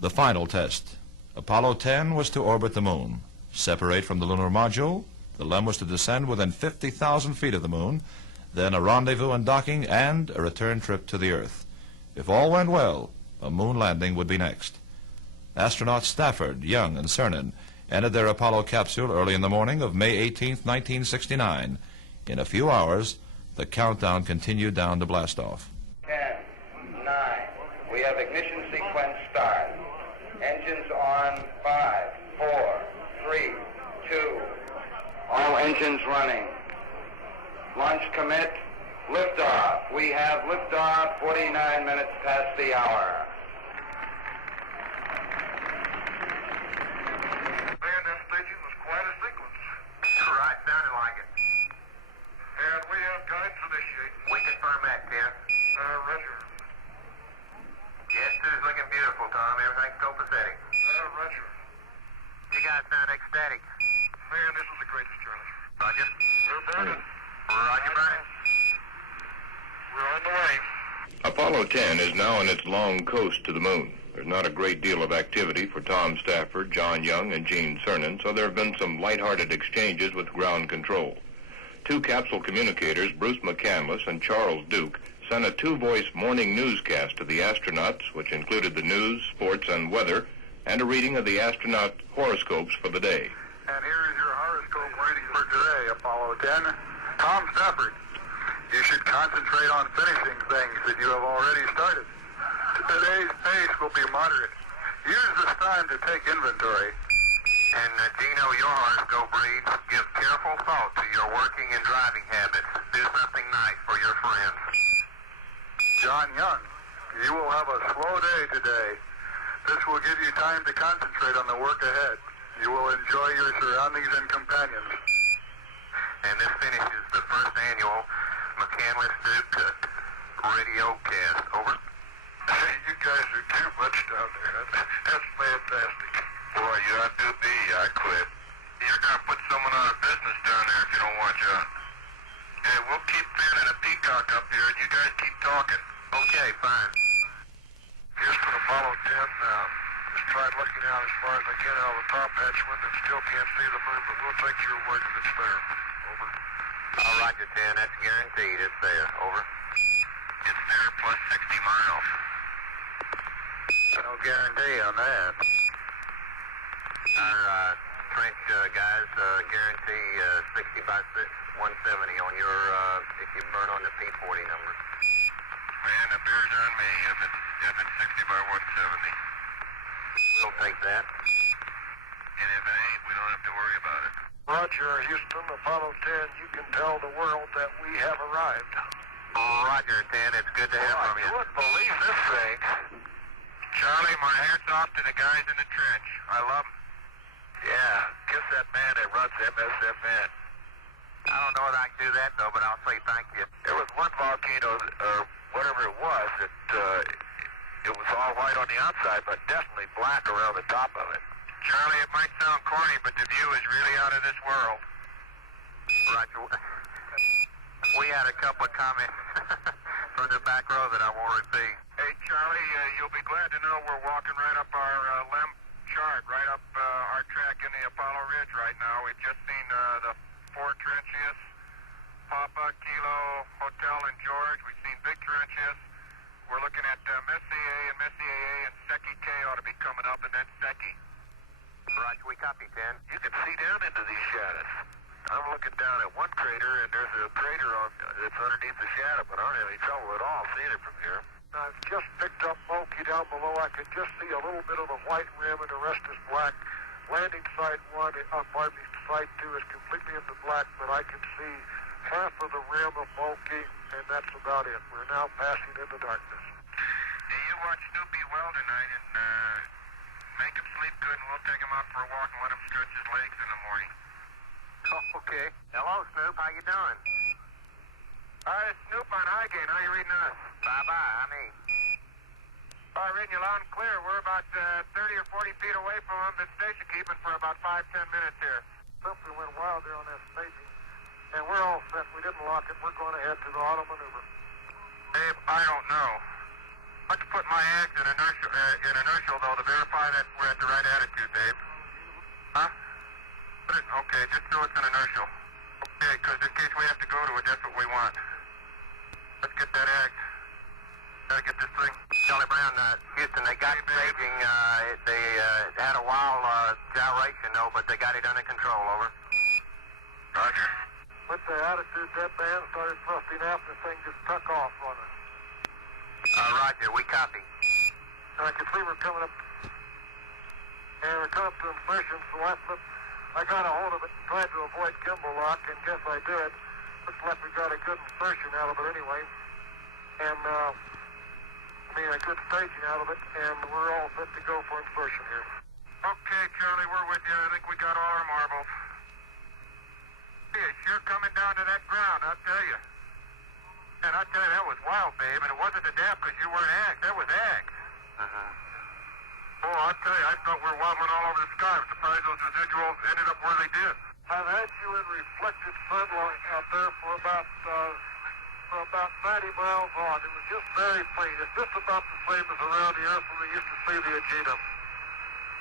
The final test. Apollo 10 was to orbit the moon, separate from the lunar module. The LEM was to descend within 50,000 feet of the moon, then a rendezvous and docking, and a return trip to the Earth. If all went well, a moon landing would be next. Astronauts Stafford, Young, and Cernan entered their Apollo capsule early in the morning of May 18, 1969. In a few hours, the countdown continued down to blastoff. 10, 9, we have ignition sequence start. Engines on 5, 4, 3, 2, all engines running. Launch commit, liftoff. We have liftoff 49 minutes past the hour. Man, that station was quite a sequence. Right, sounded like it. And we have guidance initiate. We confirm that, Ken. Roger. Yes, it's looking beautiful, Tom. Everything's copacetic. Roger. You guys sound ecstatic. Man, this is the greatest, Charlie. Roger. We're burning. Roger, burning. We're on the way. Apollo 10 is now on its long coast to the moon. There's not a great deal of activity for Tom Stafford, John Young, and Gene Cernan, so there have been some lighthearted exchanges with ground control. Two capsule communicators, Bruce McCandless and Charles Duke, sent a two-voice morning newscast to the astronauts, which included the news, sports, and weather, and a reading of the astronaut horoscopes for the day. And here is your horoscope reading for today, Apollo 10. Tom Stafford, you should concentrate on finishing things that you have already started. Today's pace will be moderate. Use this time to take inventory. And Gino, your horoscope reads, give careful thought to your working and driving habits. Do something nice for your friends. John Young, you will have a slow day today. This will give you time to concentrate on the work ahead. You will enjoy your surroundings and companions. And this finishes the first annual McCandless Duke radio cast. Over. You guys are too much down there. That's fantastic. Boy, you ought to be. I quit. You're going to put someone out of business down there if you don't watch out. Hey, we'll keep fanning a peacock up here, and you guys keep talking. Okay, fine. Houston, Apollo 10, just tried looking out as far as I can out of the top hatch window and still can't see the moon, but we'll take your word that it's there. Over. All right, 10, that's guaranteed. It's there. Over. It's there plus 60 miles. No guarantee on that. Our French guys guarantee 60 by 170 on your, if you burn on the P40 number. Man, the beer's on me if it's 60 by 170. We'll take that. And if it ain't, we don't have to worry about it. Roger, Houston, Apollo 10, you can tell the world that we have arrived. Roger, 10, it's good to hear from you. I wouldn't believe this thing. Charlie, my hat's off to the guys in the trench. I love them. Yeah, kiss that man that runs MSFN. I don't know if I can do that, though, but I'll say thank you. There was one volcano, or whatever it was, that it was all white on the outside, but definitely black around the top of it. Charlie, it might sound corny, but the view is really out of this world. Roger. We had a couple of comments from the back row that I won't repeat. Hey, Charlie, you'll be glad to know we're walking right up our LEM chart, right up our track in the Apollo Ridge right now. We've just seen the 4 trenches, Papa, Kilo, Hotel, and George. We've seen big trenches. We're looking at Messier and Messier A, and Secchi K ought to be coming up, and then Secchi. Roger, we copy, 10. You can see down into these shadows. I'm looking down at one crater, and there's a crater that's underneath the shadow, but I don't have any trouble at all seeing it from here. I've just picked up Moki down below. I can just see a little bit of the white rim, and the rest is black. Landing site 1, site 2 is completely into black, but I can see half of the rim of Moki, and that's about it. We're now passing into darkness. Hey, you watch Snoopy well tonight, and make him sleep good, and we'll take him out for a walk and let him stretch his legs in the morning. Oh, okay. Hello, Snoop. How you doing? Hi, Snoop on High Gain. How you reading us? Bye-bye. I mean. All right, reading you loud and clear. We're about 30 or 40 feet away from them. Been station keeping for about 5-10 minutes here. Something went wild there on that staging. And we're all set. We didn't lock it. We're going ahead to the auto maneuver. Babe, I don't know. Let's put my eggs in inertial, though, to verify that we're at the right attitude, Dave. Huh? Okay, just so it's in inertial. Okay, because in case we have to go to it, that's what we want. Let's get that egg. Gotta get this thing. Charlie Brown, Houston, they got staging. They had a wild gyration, though, but they got it under control, over. Roger. With the attitude, that band started thrusting out, the thing just took off on us. Roger, we copy. I could see we're coming up, and we're coming up to insertion, so I got a hold of it and tried to avoid gimbal lock, and guess I did. Looks like we got a good insertion out of it anyway, and a good staging out of it, and we're all set to go for insertion here. Okay, Charlie, we're with you. I think we got all our marbles. It's sure coming down to that ground, I'll tell you. And I'll tell you, that was wild, babe, and it wasn't a dap because you weren't ag. That was ag. Oh, I'll tell you, I thought we were wobbling all over the sky. I'm surprised those residuals ended up where they did. I've had you in reflected sunlight out there for about 90 miles on. It was just very faint. It's just about the same as around the Earth when we used to see the Eugene.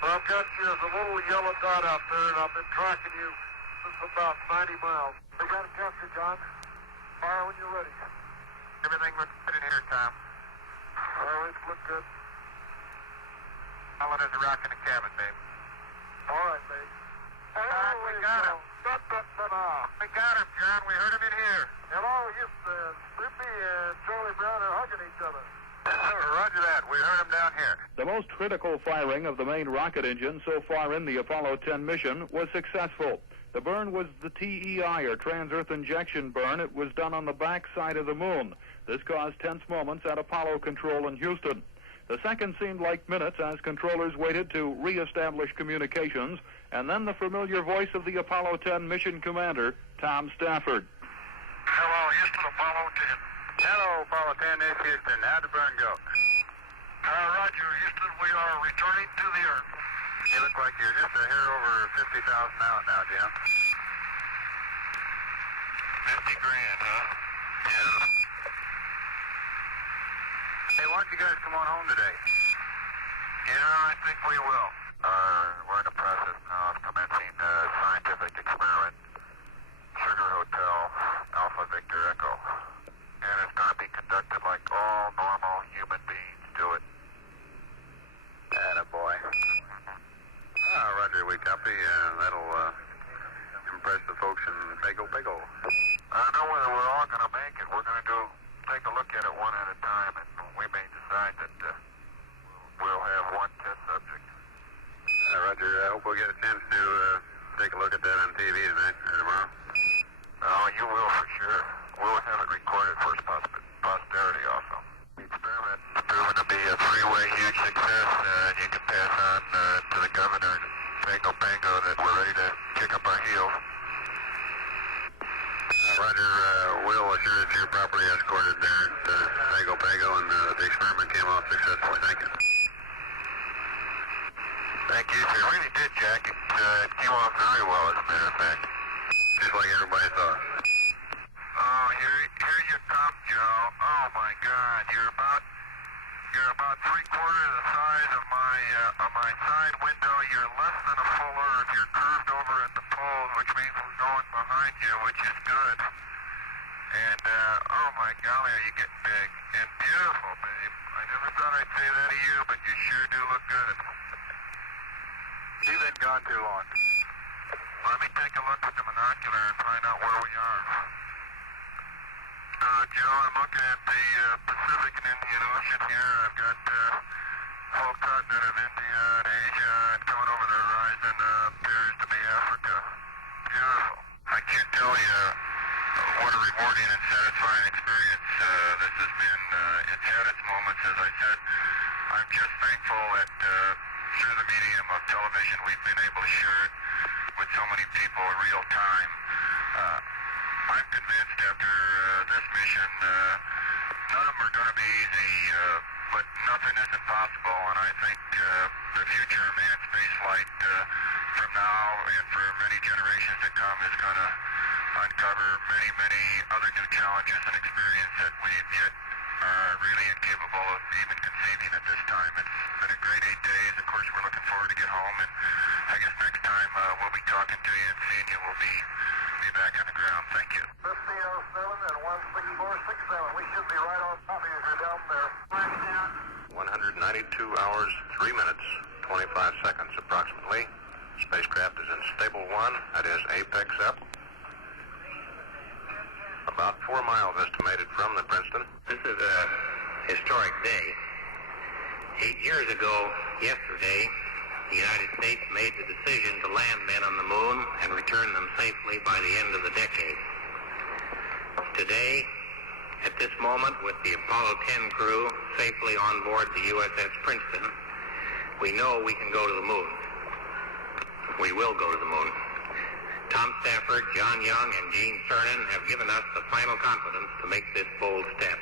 But I've got you as a little yellow dot out there, and I've been tracking you since about 90 miles. We got to capture, John. Fire when you're ready. Everything looks good in here, Tom. All right, look good. Solid as a rock in the cabin, babe. All right, babe. We got him. We got him, John. We heard him in here. Hello, Houston. Snoopy and Charlie Brown are hugging each other. Roger that. We heard him down here. The most critical firing of the main rocket engine so far in the Apollo 10 mission was successful. The burn was the TEI, or trans-Earth injection burn. It was done on the back side of the moon. This caused tense moments at Apollo control in Houston. The second seemed like minutes as controllers waited to re-establish communications, and then the familiar voice of the Apollo 10 mission commander, Tom Stafford. Hello, Houston, Apollo 10. Hello, Apollo 10. This is Houston. How'd the burn go? Roger, Houston, we are returning to the Earth. You look like you're just a hair over 50,000 out now, Jim. 50 grand, huh? Yeah. Hey, why don't you guys come on home today? Yeah, I think we will. We're in the process now of commencing a scientific experiment. Sugar Hotel, Alpha Victor Echo. And it's going to be conducted like all normal human beings do it. Attaboy. Roger, we copy. That'll impress the folks in Pago. I don't know whether we're all going to make it. We're going to take a look at it one at a time, and we may decide that we'll have one test subject. Roger, I hope we'll get a chance to take a look at that on TV tonight or tomorrow. Oh, you will for sure. We'll have it recorded for posterity also. The experiment is proven to be a three-way huge success, and you can pass on to the governor, Pango, that we're ready to kick up our heels. Roger, we'll assure that you're properly escorted there at Pago, and the experiment came off successfully. Thank you. Thank you, sir. It really did, Jack. It came off very well, as a matter of fact. Just like everybody thought. Oh, here you come, Joe. Oh my God, you're about 3/4 the size of my side window. You're less than a full Earth. You're curved over at the poles, which means we're going behind you, which is good. And oh my golly, are you getting big and beautiful, babe? I never thought I'd say that to you, but you sure do look good. You've been gone too long. Let me take a look with the binocular and find out where we are. Joe, I'm looking at the Pacific and Indian Ocean here. I've got folk cutting out of India and Asia, and coming over the horizon appears to be Africa. Beautiful. I can't tell you what a rewarding and satisfying experience this has been. It's had its moments, as I said. I'm just thankful that through the medium of television we've been able to share it with so many people in real time. I'm convinced after this mission, none of them are going to be easy, but nothing is impossible, and I think the future of manned spaceflight from now and for many generations to come is going to uncover many, many other new challenges and experiences that we've yet really incapable of even conceiving at this time. It's been a great 8 days. Of course, we're looking forward to get home, and I guess next time we'll be talking to you and seeing you. We'll be back on the ground. Thank you. 1507 and 16467. We should be right on top of you if you're down there. 192 hours, 3 minutes, 25 seconds approximately. Spacecraft is in stable 1, that is apex up. About 4 miles estimated from the Princeton. This is a historic day. 8 years ago, yesterday, the United States made the decision to land men on the moon and return them safely by the end of the decade. Today, at this moment, with the Apollo 10 crew safely on board the USS Princeton, we know we can go to the moon. We will go to the moon. Tom Stafford, John Young, and Gene Cernan have given us the final confidence to make this bold step.